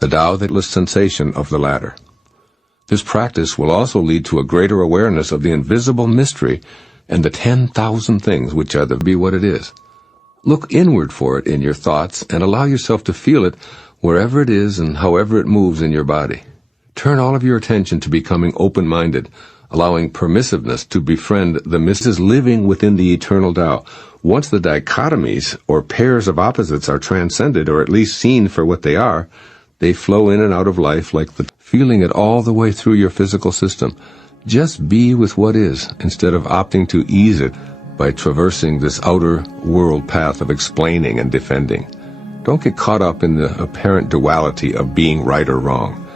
the Taoist sensation of the latter. This practice will also lead to a greater awareness of the invisible mystery and the 10,000 things which are the be what it is. Look inward for it in your thoughts and allow yourself to feel it wherever it is and however it moves in your body. Turn all of your attention to becoming open-minded, allowing permissiveness to befriend the Mrs. living within the eternal Tao. Once the dichotomies or pairs of opposites are transcended, or at least seen for what they are, they flow in and out of life like the feeling it all the way through your physical system. Just be with what is, instead of opting to ease it by traversing this outer world path of explaining and defending. Don't get caught up in the apparent duality of being right or wrong.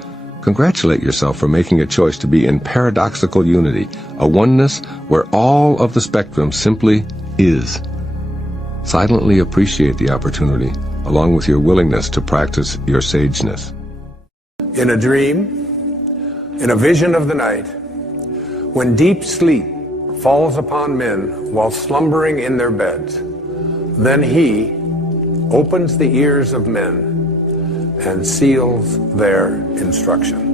Congratulate yourself for making a choice to be in paradoxical unity, a oneness where all of the spectrum simply is. Silently appreciate the opportunity, along with your willingness to practice your sageness. In a dream, in a vision of the night, when deep sleep falls upon men while slumbering in their beds, then he opens the ears of men and seals their instruction.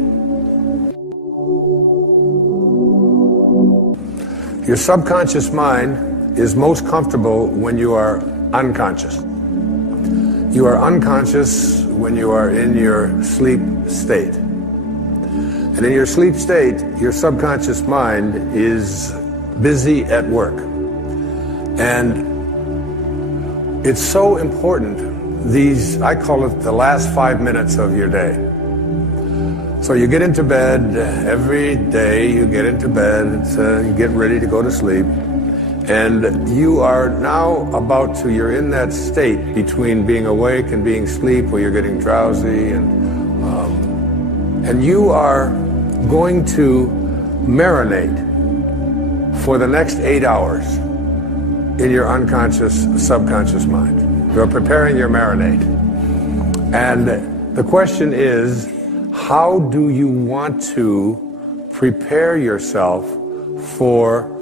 Your subconscious mind is most comfortable when you are unconscious. You are unconscious when you are in your sleep state. And in your sleep state, your subconscious mind is busy at work. And it's so important, I call it the last 5 minutes of your day. So you get into bed, every day you get into bed, you get ready to go to sleep, and you are now you're in that state between being awake and being asleep, where you're getting drowsy, and you are going to marinate for the next 8 hours in your unconscious, subconscious mind. You're preparing your marinade. And the question is, how do you want to prepare yourself for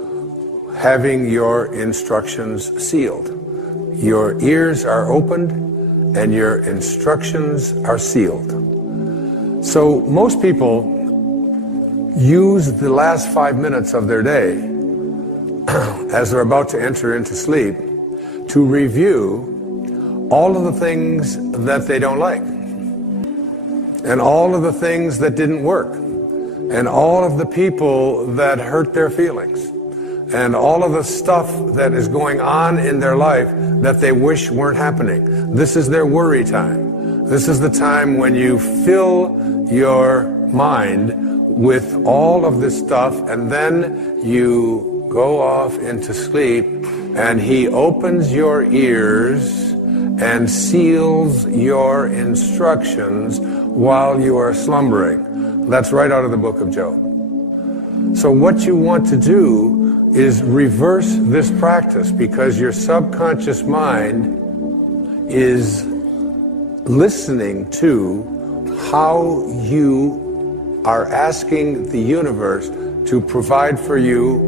having your instructions sealed? Your ears are opened and your instructions are sealed. So most people use the last 5 minutes of their day as they're about to enter into sleep to review all of the things that they don't like, and all of the things that didn't work, and all of the people that hurt their feelings, and all of the stuff that is going on in their life that they wish weren't happening. This is their worry time. This is the time when you fill your mind with all of this stuff, and then you go off into sleep, and he opens your ears and seals your instructions while you are slumbering. That's right out of the book of Job. So what you want to do is reverse this practice, because your subconscious mind is listening to how you are asking the universe to provide for you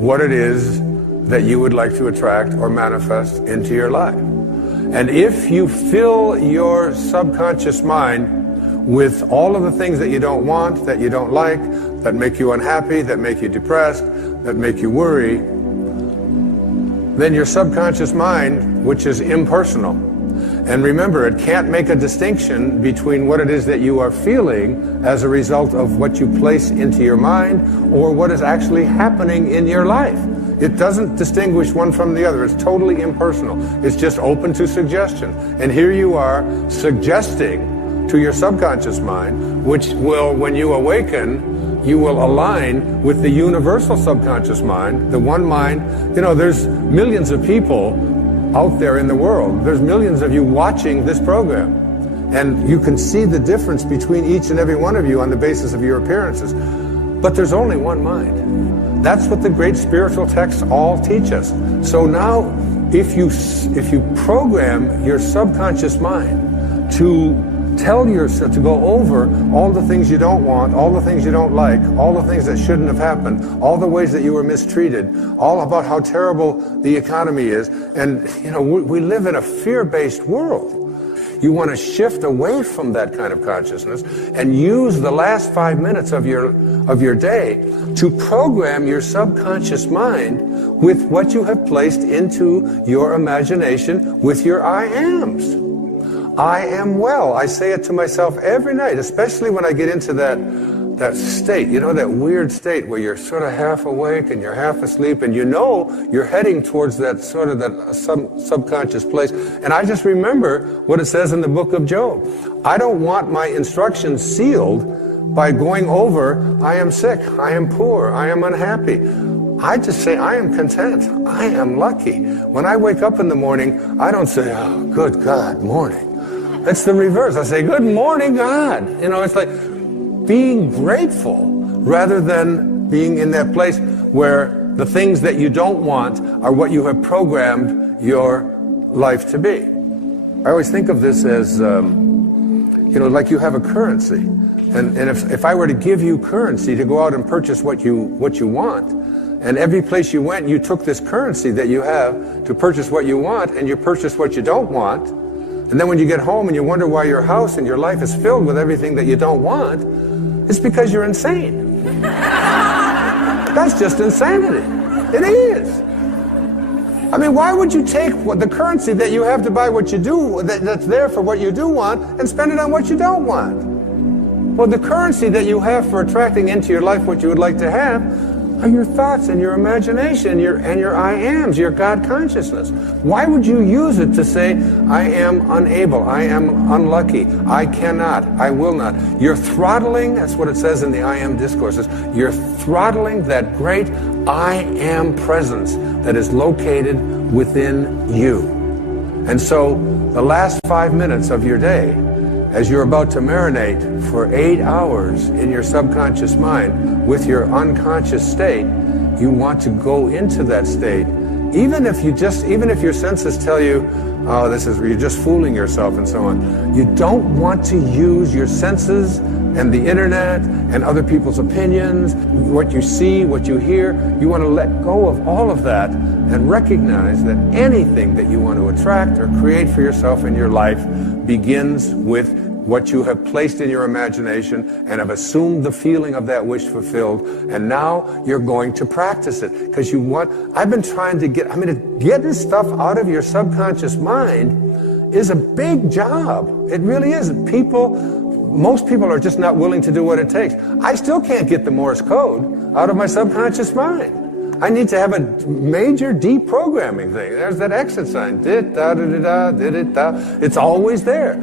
what it is that you would like to attract or manifest into your life. And if you fill your subconscious mind with all of the things that you don't want, that you don't like, that make you unhappy, that make you depressed, that make you worry, then your subconscious mind, which is impersonal, and remember, it can't make a distinction between what it is that you are feeling as a result of what you place into your mind or what is actually happening in your life. It doesn't distinguish one from the other. It's totally impersonal. It's just open to suggestion. And here you are suggesting to your subconscious mind, which will, when you awaken, you will align with the universal subconscious mind, the one mind. You know, there's millions of people out there in the world. There's millions of you watching this program. And you can see the difference between each and every one of you on the basis of your appearances. But there's only one mind. That's what the great spiritual texts all teach us. So now, if you program your subconscious mind to tell yourself, to go over all the things you don't want, all the things you don't like, all the things that shouldn't have happened, all the ways that you were mistreated, all about how terrible the economy is. And, you know, we live in a fear-based world. You want to shift away from that kind of consciousness and use the last 5 minutes of your day to program your subconscious mind with what you have placed into your imagination with your I ams. I am well. I say it to myself every night, especially when I get into that state, that weird state where you're sort of half awake and you're half asleep and you're heading towards that sort of that subconscious place. And I just remember what it says in the book of Job. I don't want my instructions sealed by going over, I am sick, I am poor, I am unhappy. I just say, I am content, I am lucky. When I wake up in the morning, I don't say, oh, good God, morning. It's the reverse. I say, good morning, God. It's like being grateful rather than being in that place where the things that you don't want are what you have programmed your life to be. I always think of this as, like you have a currency. And if I were to give you currency to go out and purchase what you want, and every place you went, you took this currency that you have to purchase what you want, and you purchase what you don't want, and then when you get home and you wonder why your house and your life is filled with everything that you don't want, it's because you're insane. That's just insanity. It is. I mean, why would you take the currency that you have to buy what you do, that's there for what you do want, and spend it on what you don't want? Well, the currency that you have for attracting into your life what you would like to have are your thoughts and your imagination and your I ams, your God consciousness. Why would you use it to say, I am unable, I am unlucky, I cannot, I will not? You're throttling, that's what it says in the I am discourses, you're throttling that great I am presence that is located within you. And so the last 5 minutes of your day, as you're about to marinate for 8 hours in your subconscious mind with your unconscious state, you want to go into that state, even if your senses tell you, oh, you're just fooling yourself and so on. You don't want to use your senses and the internet and other people's opinions, what you see, what you hear. You want to let go of all of that and recognize that anything that you want to attract or create for yourself in your life begins with what you have placed in your imagination and have assumed the feeling of that wish fulfilled, and now you're going to practice it because getting stuff out of your subconscious mind is a big job. It really is. Most people are just not willing to do what it takes. I still can't get the Morse code out of my subconscious mind. I need to have a major deprogramming thing. There's that exit sign. Dit-da-da-da-da, dit-da. It's always there.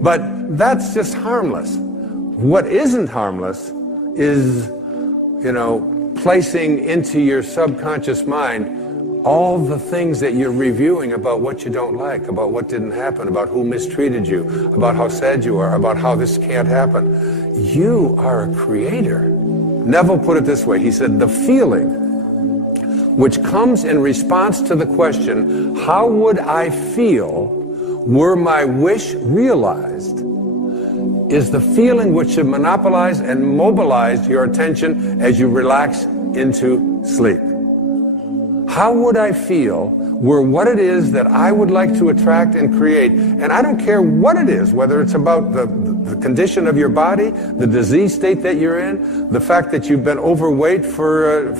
But that's just harmless. What isn't harmless is, placing into your subconscious mind all the things that you're reviewing about what you don't like, about what didn't happen, about who mistreated you, about how sad you are, about how this can't happen. You are a creator. Neville put it this way. He said, the feeling which comes in response to the question, how would I feel were my wish realized, is the feeling which should monopolize and mobilize your attention as you relax into sleep. How would I feel were what it is that I would like to attract and create? And I don't care what it is, whether it's about the condition of your body, the disease state that you're in, the fact that you've been overweight for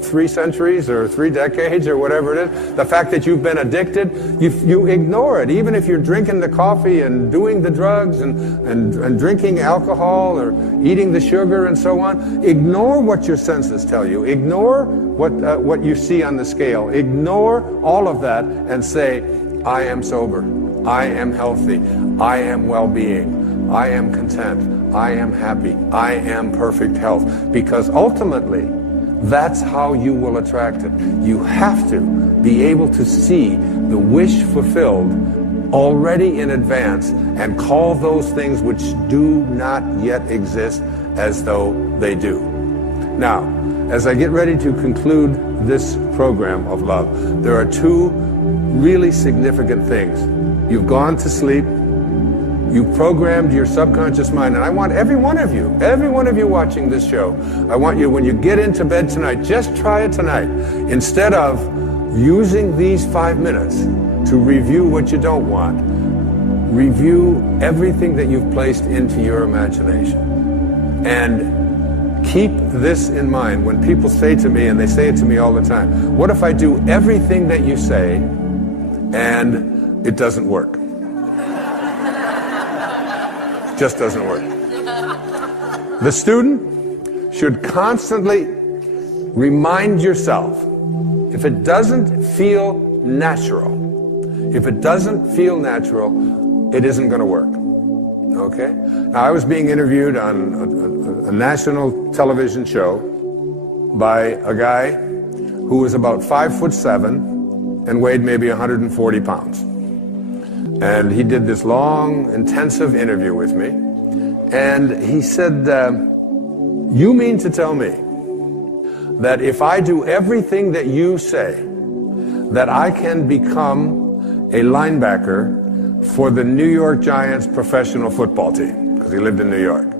3 centuries or 3 decades or whatever it is, the fact that you've been addicted, you ignore it. Even if you're drinking the coffee and doing the drugs and drinking alcohol or eating the sugar and so on, ignore what your senses tell you. Ignore what you see on the scale. Ignore all of that and say, I am sober, I am healthy, I am well-being, I am content, I am happy, I am perfect health. Because ultimately, that's how you will attract it. You have to be able to see the wish fulfilled already in advance and call those things which do not yet exist as though they do. Now, as I get ready to conclude this program of love, there are 2 really significant things. You've gone to sleep, you've programmed your subconscious mind, and I want every one of you watching this show, I want you, when you get into bed tonight, just try it tonight. Instead of using these 5 minutes to review what you don't want, review everything that you've placed into your imagination. And keep this in mind when people say to me, and they say it to me all the time, what if I do everything that you say and it doesn't work? Just doesn't work. The student should constantly remind yourself, if it doesn't feel natural, if it doesn't feel natural, it isn't going to work. Okay? Now, I was being interviewed on a national television show by a guy who was about 5'7" and weighed maybe 140 pounds. And he did this long, intensive interview with me. And he said, you mean to tell me that if I do everything that you say, that I can become a linebacker for the New York Giants professional football team? Because he lived in New York.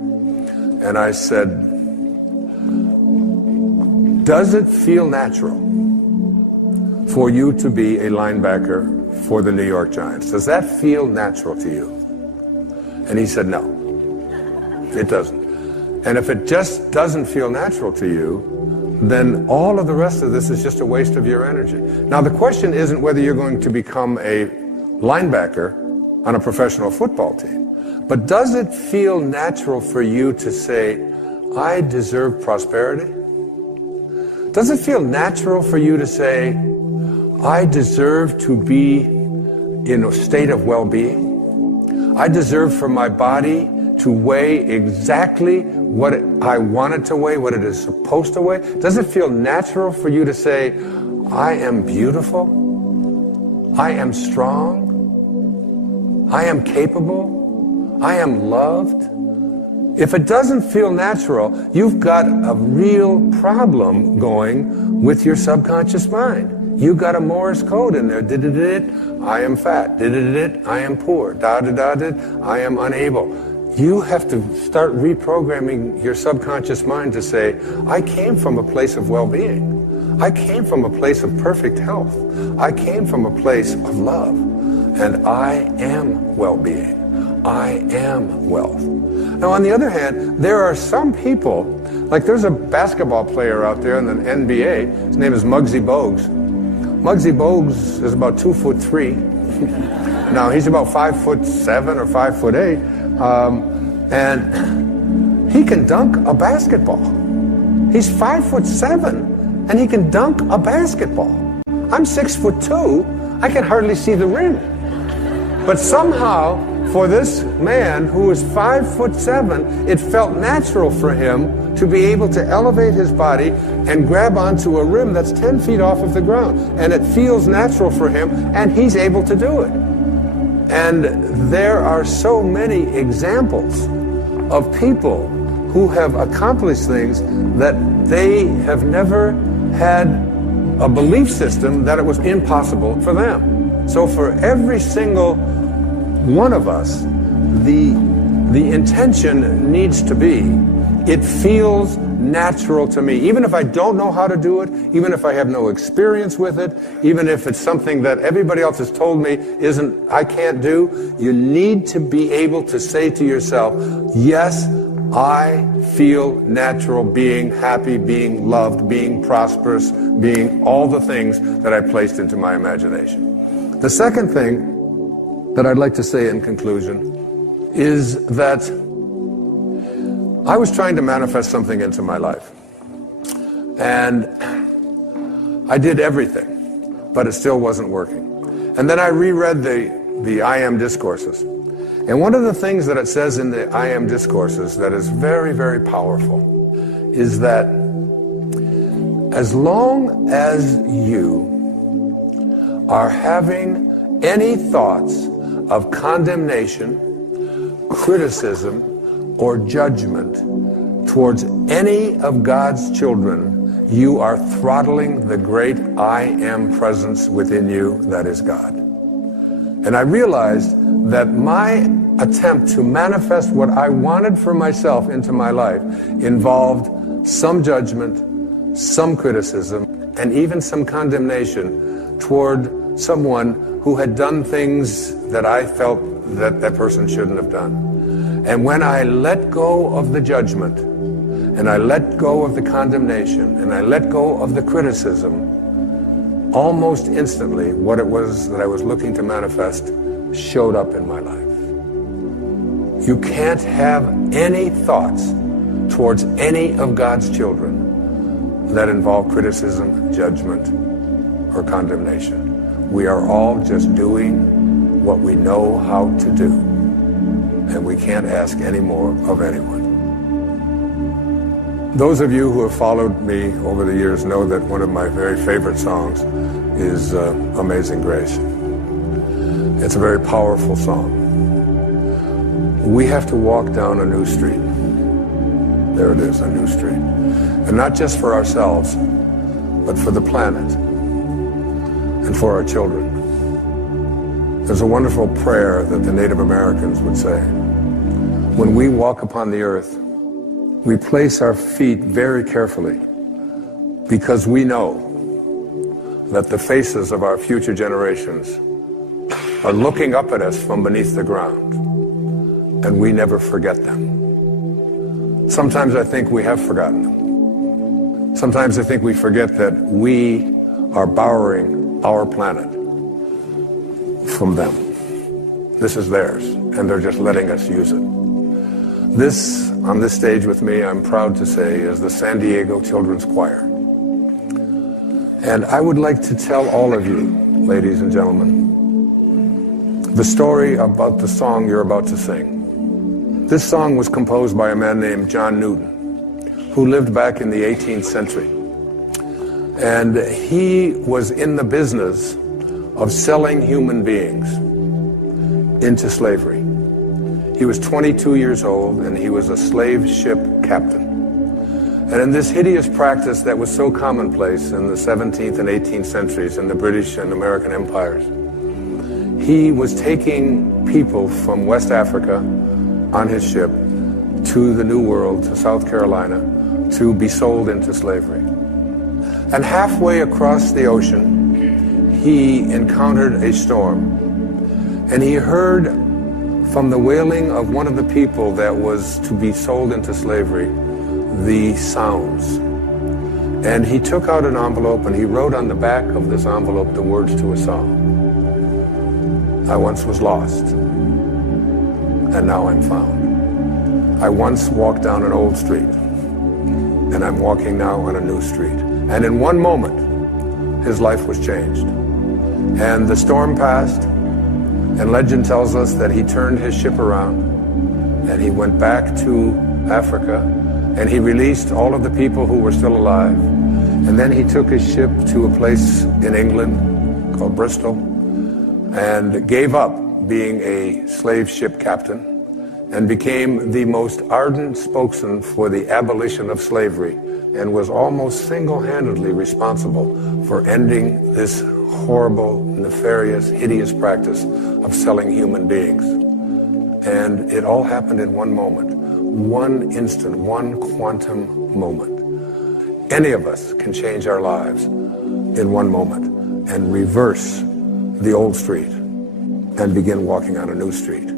And I said, does it feel natural for you to be a linebacker for the New York Giants? Does that feel natural to you? And he said, no, it doesn't. And if it just doesn't feel natural to you, then all of the rest of this is just a waste of your energy. Now, the question isn't whether you're going to become a linebacker on a professional football team, but does it feel natural for you to say, I deserve prosperity? Does it feel natural for you to say, I deserve to be in a state of well-being? I deserve for my body to weigh exactly what I want it to weigh, what it is supposed to weigh? Does it feel natural for you to say, I am beautiful, I am strong, I am capable, I am loved? If it doesn't feel natural, you've got a real problem going with your subconscious mind. You've got a Morse code in there. Did I am fat. Did I am poor. I am unable. You have to start reprogramming your subconscious mind to say, I came from a place of well-being. I came from a place of perfect health. I came from a place of love. And I am well-being. I am wealth. Now, on the other hand, there are some people, like there's a basketball player out there in the NBA. His name is Muggsy Bogues. Muggsy Bogues is about 2'3". Now, he's about 5'7" or 5'8". And he can dunk a basketball. He's 5'7", and he can dunk a basketball. I'm 6'2". I can hardly see the rim. But somehow, for this man who is 5'7", it felt natural for him to be able to elevate his body and grab onto a rim that's 10 feet off of the ground. And it feels natural for him, and he's able to do it. And there are so many examples of people who have accomplished things that they have never had a belief system that it was impossible for them. So for every single one of us, the intention needs to be, it feels natural to me. Even if I don't know how to do it, even if I have no experience with it, even if it's something that everybody else has told me I can't do, you need to be able to say to yourself, yes, I feel natural being happy, being loved, being prosperous, being all the things that I placed into my imagination. The second thing that I'd like to say in conclusion is that I was trying to manifest something into my life. And I did everything, but it still wasn't working. And then I reread the I Am Discourses. And one of the things that it says in the I Am Discourses that is very, very powerful is that as long as you are having any thoughts of condemnation, criticism, or judgment towards any of God's children, you are throttling the great I Am presence within you that is God. And I realized that my attempt to manifest what I wanted for myself into my life involved some judgment, some criticism, and even some condemnation toward someone who had done things that I felt that that person shouldn't have done. And when I let go of the judgment, and I let go of the condemnation, and I let go of the criticism, almost instantly what it was that I was looking to manifest showed up in my life. You can't have any thoughts towards any of God's children that involve criticism, judgment, or condemnation. We are all just doing what we know how to do, and we can't ask any more of anyone. Those of you who have followed me over the years know that one of my very favorite songs is Amazing Grace. It's a very powerful song. We have to walk down a new street. There it is, a new street. And not just for ourselves, but for the planet and for our children. There's a wonderful prayer that the Native Americans would say. When we walk upon the earth, we place our feet very carefully because we know that the faces of our future generations are looking up at us from beneath the ground, and we never forget them. Sometimes I think we have forgotten them. Sometimes I think we forget that we are borrowing our planet from them. This is theirs, and they're just letting us use it. This, on this stage with me, I'm proud to say, is the San Diego Children's Choir. And I would like to tell all of you, ladies and gentlemen, the story about the song you're about to sing. This song was composed by a man named John Newton, who lived back in the 18th century. And he was in the business of selling human beings into slavery. He was 22 years old, and he was a slave ship captain. And in this hideous practice that was so commonplace in the 17th and 18th centuries in the British and American empires, he was taking people from West Africa on his ship to the New World, to South Carolina, to be sold into slavery. And halfway across the ocean, he encountered a storm. And he heard from the wailing of one of the people that was to be sold into slavery, the sounds. And he took out an envelope and he wrote on the back of this envelope the words to a song. I once was lost, and now I'm found. I once walked down an old street, and I'm walking now on a new street. And in one moment, his life was changed. And the storm passed, and legend tells us that he turned his ship around, and he went back to Africa, and he released all of the people who were still alive. And then he took his ship to a place in England called Bristol, and gave up being a slave ship captain and became the most ardent spokesman for the abolition of slavery, and was almost single-handedly responsible for ending this horrible, nefarious, hideous practice of selling human beings. And it all happened in one moment, one instant, one quantum moment. Any of us can change our lives in one moment and reverse the old street and begin walking on a new street.